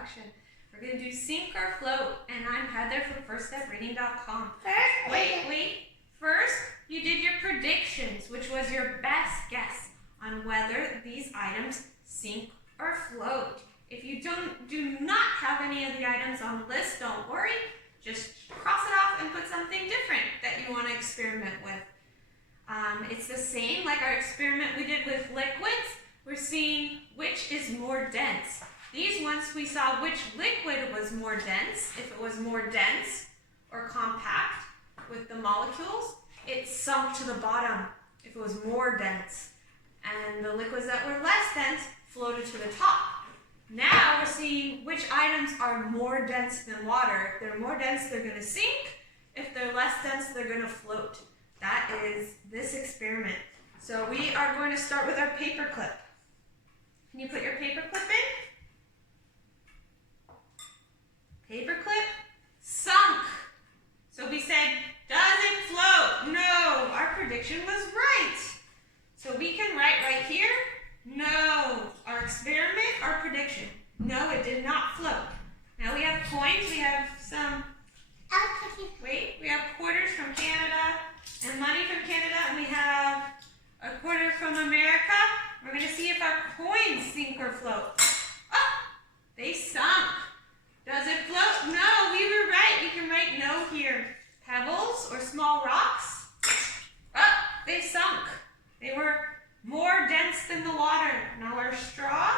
introduction. We're going to do sink or float, and I'm Heather from firststepreading.com. Wait. First, you did your predictions, which was your best guess on whether these items sink or float. If you do not have any of the items on the list, don't worry. Just cross it off and put something different that you want to experiment with. It's the same like our experiment we did with liquids. We're seeing which is more dense. These ones we saw which liquid was more dense. If it was more dense or compact with the molecules, it sunk to the bottom if it was more dense. And the liquids that were less dense floated to the top. Now we're seeing which items are more dense than water. If they're more dense, they're going to sink. If they're less dense, they're going to float. That is this experiment. So we are going to start with our paper clip. Can you put your paper clip in? Paper clip, sunk. So we said, does it float? No, our prediction was right. So we can write right here, no. Our experiment, our prediction. No, it did not float. Now we have coins, we have some, we have quarters from Canada and money from Canada, and we have a quarter from America. We're going to see if our coins sink or float. Oh, they sunk. Does it float? No, we were right. You can write no here. Pebbles or small rocks. Oh, they sunk. They were more dense than the water. Now our straw,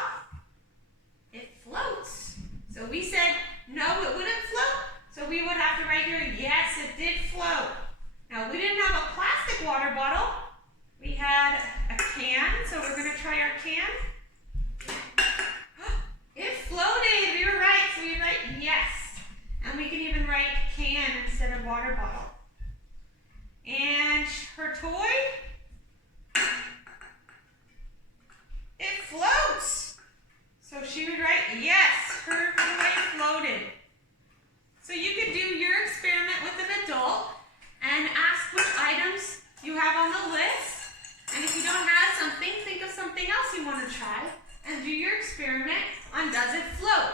it floats. So we said no, it wouldn't float. So we would have to write here, yes, it did float. Now we didn't have a plastic water bottle. We had a can, so we're going to try our can. It floated. We were right, so we write yes. And we can even write can instead of water bottle. And her toy, it floats. So she would write yes, her toy floated. So you could do your experiment with an adult and ask which items you have on the list. And if you don't have something, think of something else you want to try and do your experiment on does it float.